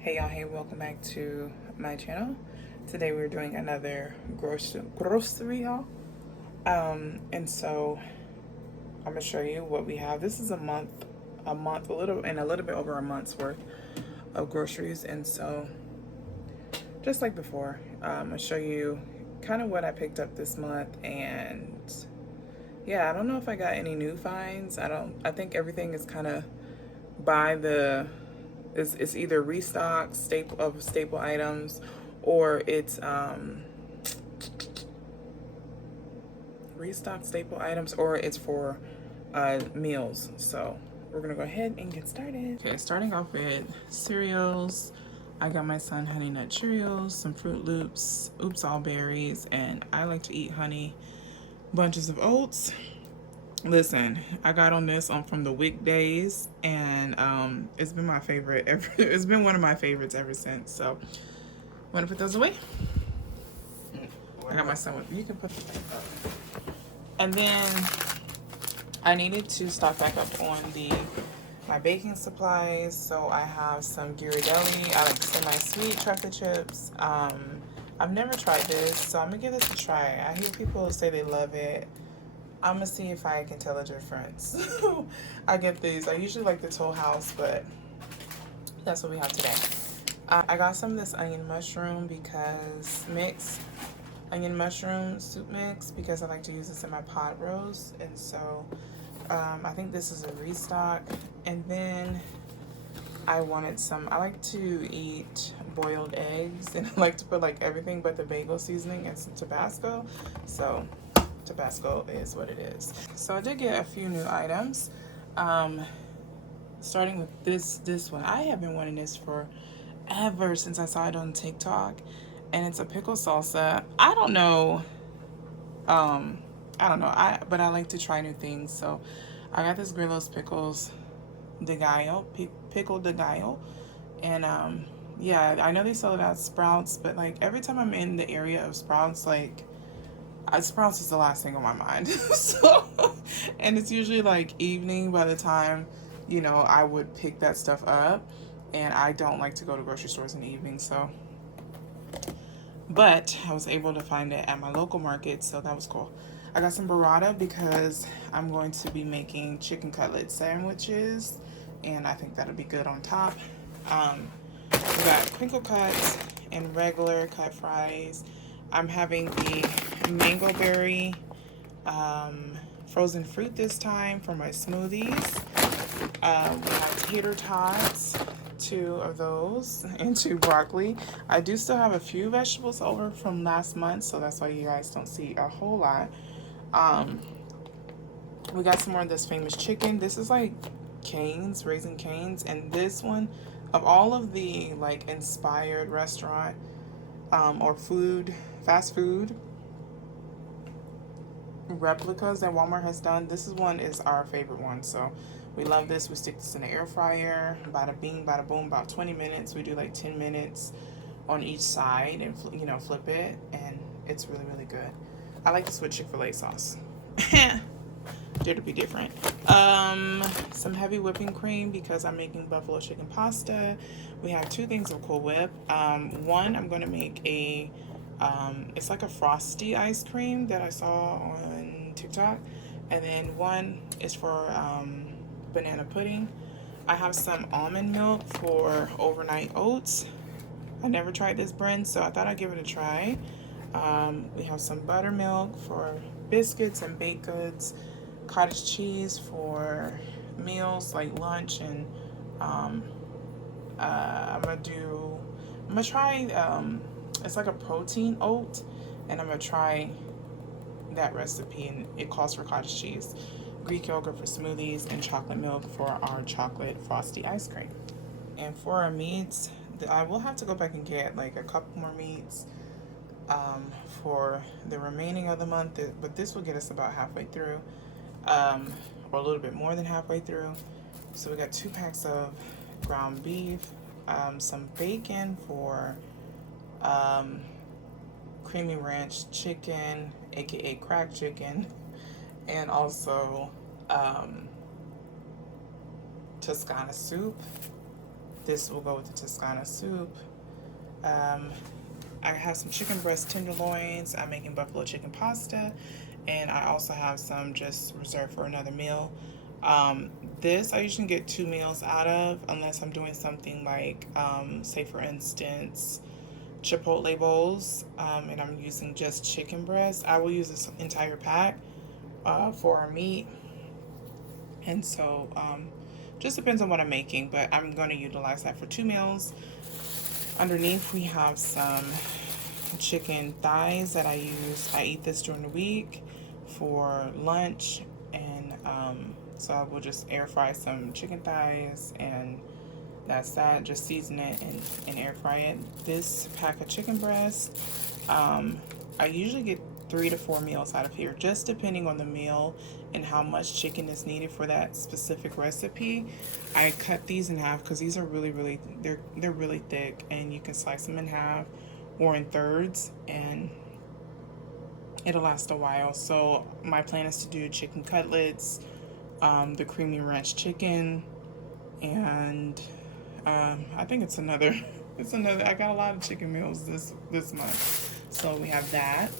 Hey y'all, hey, welcome back to my channel. Today we're doing another grocery haul. And so I'm gonna show you what we have. This is a little bit over a month's worth of groceries. And so just like before, I'm gonna show you kind of what I picked up this month. And yeah, I don't know if I got any new finds. I think everything is kind of by the it's either restock staple items, or it's restock staple items, or it's for meals. So we're gonna go ahead and get started. Okay, starting off with cereals. I got my son Honey Nut Cheerios, some Fruit Loops, Oops All Berries, and I like to eat honey bunches of oats. Listen, I got on this from the weekdays, and it's been my favorite ever. It's been one of my favorites ever since. So, want to put those away? I got my son with. You can put them back up. And then I needed to stock back up on my baking supplies. So I have some Ghirardelli. I like semi-sweet chocolate chips. I've never tried this, so I'm gonna give this a try. I hear people say they love it. I'm gonna see if I can tell the difference. I get these. I usually like the Toll House, but that's what we have today. I got some of this onion mushroom soup mix, because I like to use this in my pot roast. And so I think this is a restock. And then I like to eat boiled eggs, and I like to put like everything but the bagel seasoning and some Tabasco. So Tabasco is what it is. So I did get a few new items. Starting with this one. I have been wanting this for ever since I saw it on TikTok, and it's a pickle salsa. I don't know. But I like to try new things. So I got this Grillo's pickles de gallo, pickle de gallo, and yeah, I know they sell it at Sprouts, but like every time I'm in the area of Sprouts, like Sprouts is the last thing on my mind. So, and it's usually like evening by the time, I would pick that stuff up. And I don't like to go to grocery stores in the evening, so. But I was able to find it at my local market, so that was cool. I got some burrata because I'm going to be making chicken cutlet sandwiches, and I think that'll be good on top. We got crinkle cuts and regular cut fries. I'm having the mango berry frozen fruit this time for my smoothies. We have tater tots, 2 of those, and 2 broccoli. I do still have a few vegetables over from last month, so that's why you guys don't see a whole lot. We got some more of this famous chicken. This is like Cane's, Raising Cane's, and this one, of all of the like inspired restaurant or fast food replicas that Walmart has done, this is our favorite one. So we love this. We stick this in the air fryer, bada bing, bada boom, about 20 minutes. We do like 10 minutes on each side and flip it, and it's really, really good. I like this with Chick-fil-A sauce. Dare to be different. Some heavy whipping cream because I'm making buffalo chicken pasta. We have 2 things of Cool Whip. One, I'm going to make it's like a frosty ice cream that I saw on TikTok. And then one is for banana pudding. I have some almond milk for overnight oats. I never tried this brand, so I thought I'd give it a try. We have some buttermilk for biscuits and baked goods, cottage cheese for meals like lunch, and I'm gonna try it's like a protein oat, and I'm gonna try that recipe, and it calls for cottage cheese, Greek yogurt for smoothies, and chocolate milk for our chocolate frosty ice cream. And for our meats, I will have to go back and get like a couple more meats for the remaining of the month, but this will get us about halfway through, or a little bit more than halfway through. So we got 2 packs of ground beef, some bacon for creamy ranch chicken, aka cracked chicken, and also Toscana soup. This will go with the Toscana soup. I have some chicken breast tenderloins. I'm making buffalo chicken pasta, and I also have some just reserved for another meal. This I usually get 2 meals out of, unless I'm doing something like, say for instance, Chipotle bowls, and I'm using just chicken breast. I will use this entire pack for our meat, and so just depends on what I'm making, but I'm going to utilize that for 2 meals. Underneath we have some chicken thighs that I use. I eat this during the week for lunch, and so I will just air fry some chicken thighs, and that's that. Just season it and air fry it. This pack of chicken breast, I usually get 3 to 4 meals out of here, just depending on the meal and how much chicken is needed for that specific recipe. I cut these in half because these are really they're really thick, and you can slice them in half or in thirds, and it'll last a while. So my plan is to do chicken cutlets, the creamy ranch chicken, and I think it's another I got a lot of chicken meals this month. So we have that.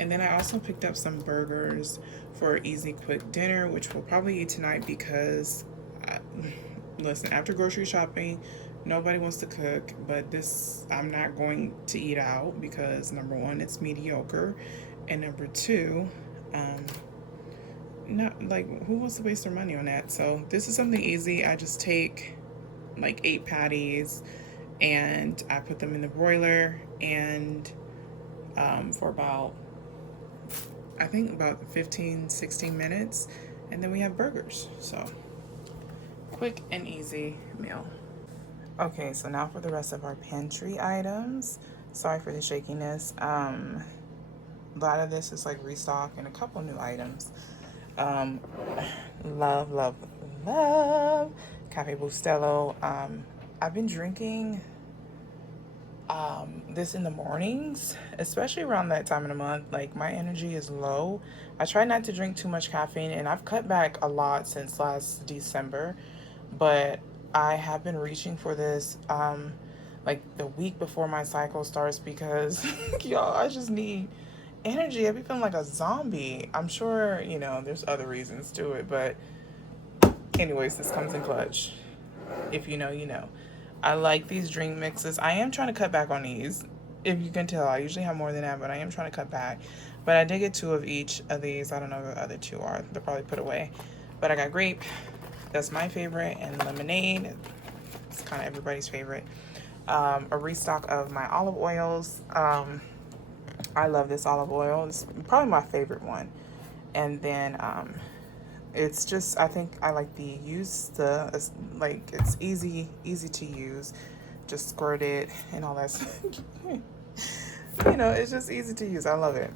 And then I also picked up some burgers for easy quick dinner, which we'll probably eat tonight because listen, after grocery shopping, nobody wants to cook, but this, I'm not going to eat out because number one, it's mediocre, and number two, not like, who wants to waste their money on that? So this is something easy. I just take like 8 patties and I put them in the broiler, and for about, I think about 15-16 minutes, and then we have burgers. So quick and easy meal. Okay, so now for the rest of our pantry items. Sorry for the shakiness. A lot of this is like restock and a couple new items. Love Cafe Bustelo. I've been drinking this in the mornings, especially around that time of the month. Like, my energy is low. I try not to drink too much caffeine, and I've cut back a lot since last December, but I have been reaching for this like the week before my cycle starts because y'all, I just need energy. I've been feeling like a zombie. I'm sure, you know, there's other reasons to it, but anyways, this comes in clutch. If you know, you know. I like these drink mixes. I am trying to cut back on these. If you can tell, I usually have more than that, but I am trying to cut back. But I did get 2 of each of these. I don't know where the other 2 are. They're probably put away. But I got grape. That's my favorite. And lemonade. It's kind of everybody's favorite. A restock of my olive oils. I love this olive oil. It's probably my favorite one. And then it's just, I think I like the use, like, it's easy to use. Just squirt it and all that stuff. You know, it's just easy to use. I love it.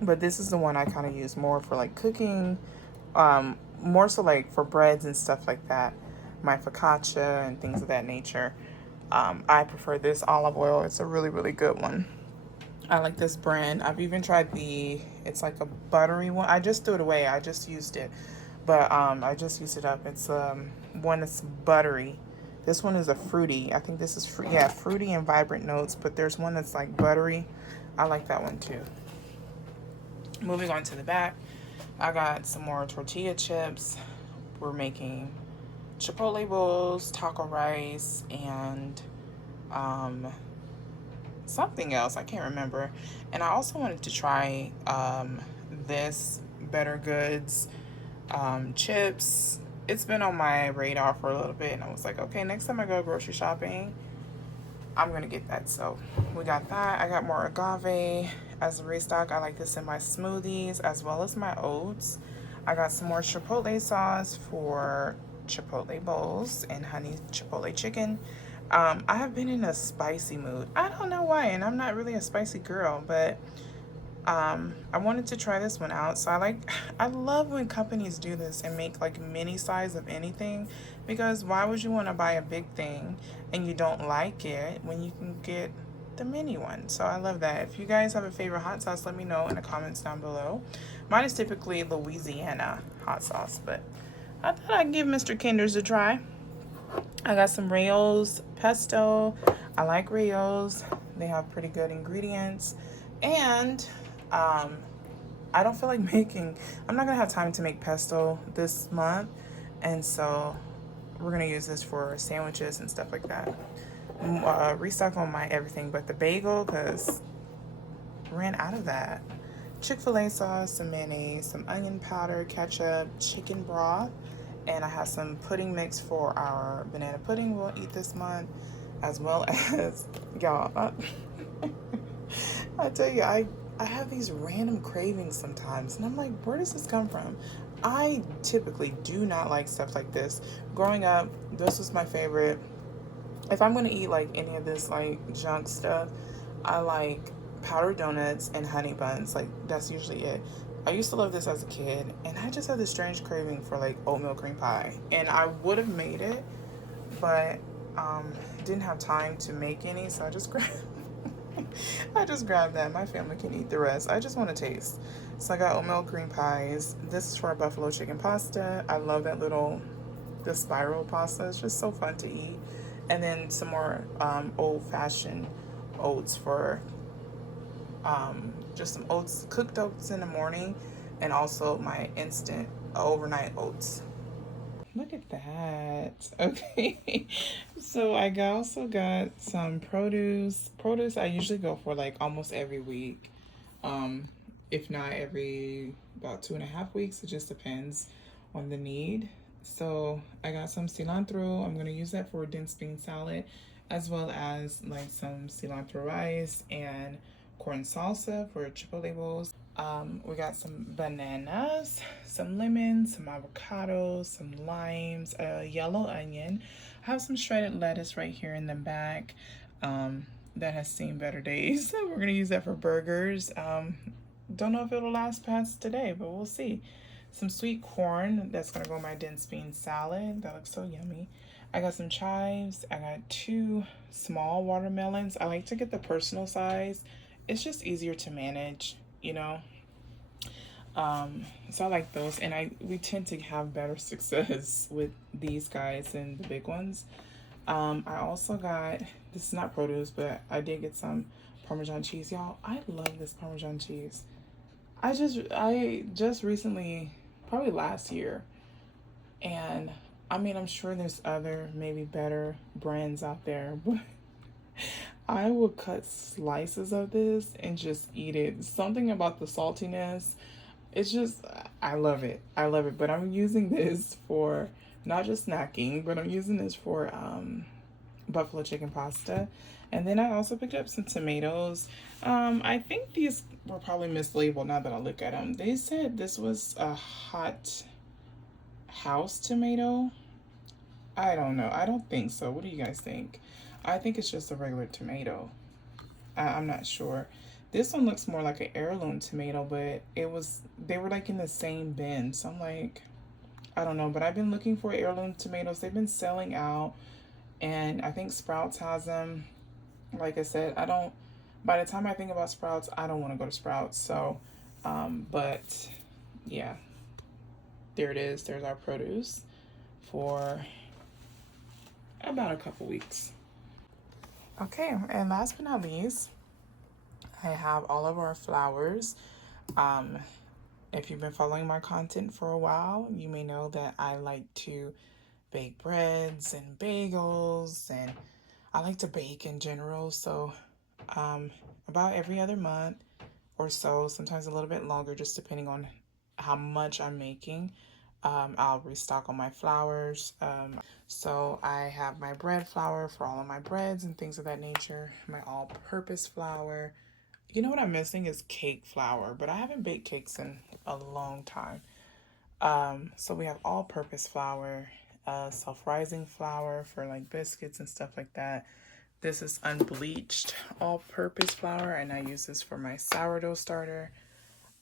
But this is the one I kind of use more for like cooking, more so like for breads and stuff like that, my focaccia and things of that nature. I prefer this olive oil. It's a really good one. I like this brand. I've even tried it's like a buttery one. I just threw it away. I just used it. But I just used it up. It's one that's buttery. This one is a fruity. I think this is fruity and vibrant notes, but there's one that's like buttery. I like that one too. Moving on to the back, I got some more tortilla chips. We're making Chipotle bowls, taco rice, and something else. I can't remember. And I also wanted to try this Better Goods chips. It's been on my radar for a little bit, and I was like, okay, next time I go grocery shopping, I'm gonna get that. So we got that. I got more agave as a restock. I like this in my smoothies as well as my oats. I got some more chipotle sauce for chipotle bowls and honey chipotle chicken. I have been in a spicy mood. I don't know why, and I'm not really a spicy girl, but I wanted to try this one out. So I love when companies do this and make like mini size of anything, because why would you want to buy a big thing and you don't like it when you can get the mini one? So I love that. If you guys have a favorite hot sauce, let me know in the comments down below. Mine is typically Louisiana hot sauce, but I thought I'd give Mr. Kinder's a try. I got some Rayo's pesto. I like Rayo's. They have pretty good ingredients. And um, I don't feel like I'm not gonna have time to make pesto this month. And so we're gonna use this for sandwiches and stuff like that. Restock on my everything but the bagel because ran out of that. Chick-fil-A sauce, some mayonnaise, some onion powder, ketchup, chicken broth, and I have some pudding mix for our banana pudding we'll eat this month, as well as y'all. I tell you, I have these random cravings sometimes, and I'm like, where does this come from? I typically do not like stuff like this. Growing up, this was my favorite. If I'm gonna eat like any of this like junk stuff, I like powdered donuts and honey buns. Like that's usually it. I used to love this as a kid, and I just had this strange craving for like oatmeal cream pie, and I would have made it, but didn't have time to make any, so I just grabbed that. My family can eat the rest. I just want to taste. So I got oatmeal cream pies. This is for our buffalo chicken pasta. I love that the spiral pasta. It's just so fun to eat. And then some more old-fashioned oats for just some oats, cooked oats in the morning, and also my instant overnight oats. Look at that. Okay. So also got some produce. Produce I usually go for like almost every week. Um, if not every about 2.5 weeks. It just depends on the need. So I got some cilantro. I'm gonna use that for a dense bean salad, as well as like some cilantro rice and corn salsa for chipotle bowls. We got some bananas, some lemons, some avocados, some limes, a yellow onion. I have some shredded lettuce right here in the back that has seen better days. We're gonna use that for burgers. Don't know if it'll last past today, but we'll see. Some sweet corn that's gonna go in my dense bean salad. That looks so yummy. I got some chives. I got 2 small watermelons. I like to get the personal size. It's just easier to manage, you know. So I like those, and we tend to have better success with these guys than the big ones. I also got, this is not produce, but I did get some Parmesan cheese, y'all. I love this Parmesan cheese. I just recently, probably last year, and I mean I'm sure there's other maybe better brands out there, but I will cut slices of this and just eat it. Something about the saltiness, it's just, I love it. I love it. But I'm using this for not just snacking, but I'm using this for buffalo chicken pasta. And then I also picked up some tomatoes. I think these were probably mislabeled now that I look at them. They said this was a hot house tomato. I don't know. I don't think so. What do you guys think? I think it's just a regular tomato. I'm not sure. This one looks more like an heirloom tomato, but they were like in the same bin. So I'm like, I don't know, but I've been looking for heirloom tomatoes. They've been selling out, and I think Sprouts has them. Like I said, by the time I think about Sprouts, I don't want to go to Sprouts. So, but yeah, there it is. There's our produce for about a couple weeks. Okay, and last but not least, I have all of our flours. Um, if you've been following my content for a while, you may know that I like to bake breads and bagels, and I like to bake in general. So, about every other month or so, sometimes a little bit longer, just depending on how much I'm making. I'll restock on my flours. So I have my bread flour for all of my breads and things of that nature, my all-purpose flour. You know what I'm missing is cake flour, but I haven't baked cakes in a long time. So we have all-purpose flour, self-rising flour for like biscuits and stuff like that. This is unbleached all-purpose flour, and I use this for my sourdough starter.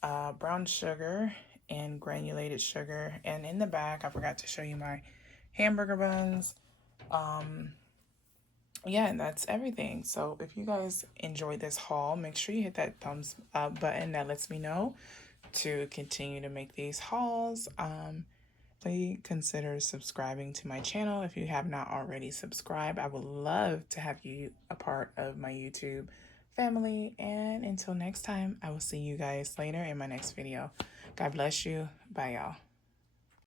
Brown sugar and granulated sugar. And in the back, I forgot to show you my hamburger buns. Yeah, and that's everything. So if you guys enjoyed this haul, make sure you hit that thumbs up button. That lets me know to continue to make these hauls. please consider subscribing to my channel if you have not already subscribed. I would love to have you a part of my YouTube family. And until next time, I will see you guys later in my next video. God bless you. Bye, y'all.